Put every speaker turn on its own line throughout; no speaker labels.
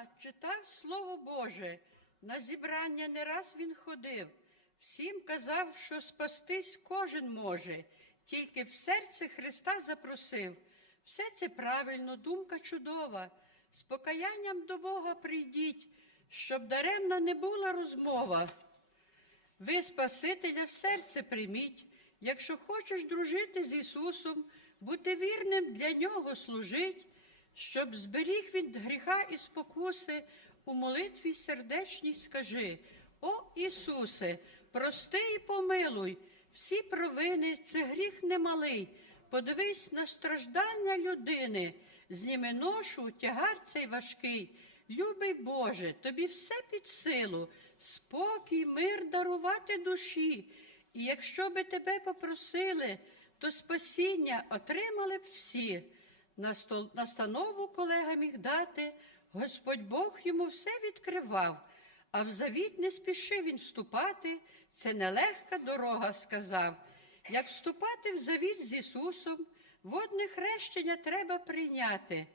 села читав Слово Боже, на зібрання не раз він ходив. Всім казав, що спастись кожен може, тільки в серце Христа запросив. Все це правильно, думка чудова. З покаянням до Бога прийдіть, щоб даремна не була розмова. Ви Спасителя в серце прийміть, якщо хочеш дружити з Ісусом, бути вірним для Нього служить, щоб зберіг від гріха і спокуси, у молитві сердечній скажи: О Ісусе, прости і помилуй, всі провини це гріх немалий. Подивись на страждання людини, зніми ношу, тягар цей важкий. Любий Боже, тобі все під силу, спокій, мир дарувати душі. І якщо би тебе попросили, то спасіння отримали б всі. Настанову колега міг дати, Господь Бог йому все відкривав, а в завіт не спішив він вступати, це нелегка дорога, сказав. Як вступати в завіт з Ісусом, водне хрещення треба прийняти.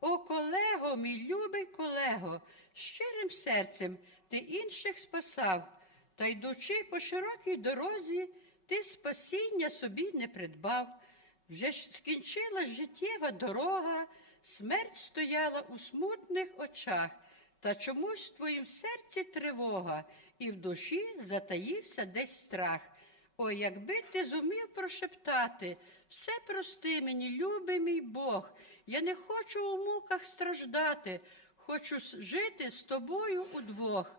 О, колего, мій любий колего, щирим серцем ти інших спасав, та йдучи по широкій дорозі, ти спасіння собі не придбав. Вже скінчилась життєва дорога, смерть стояла у смутних очах, та чомусь в твоїм серці тривога, і в душі затаївся десь страх. Ой, якби ти зумів прошептати, все прости мені, любий мій Бог, я не хочу у муках страждати, хочу жити з тобою удвох.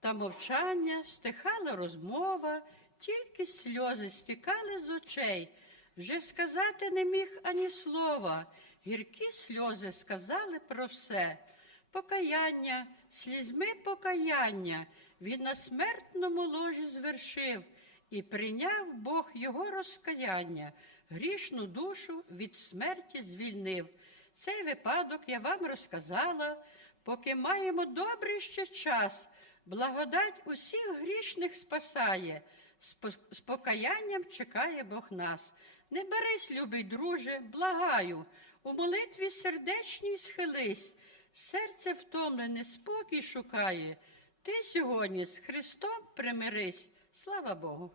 Та мовчання, стихала розмова, тільки сльози стікали з очей. Вже сказати не міг ані слова, гіркі сльози сказали про все. Покаяння, слізьми покаяння, він на смертному ложі звершив, і прийняв Бог його розкаяння, грішну душу від смерті звільнив. Цей випадок я вам розказала, поки маємо добрий ще час. Благодать усіх грішних спасає, з покаянням чекає Бог нас. Не берись, любий друже, благаю, у молитві сердечній схились, серце втомлене, спокій шукає. Ти сьогодні з Христом примирись. Слава Богу.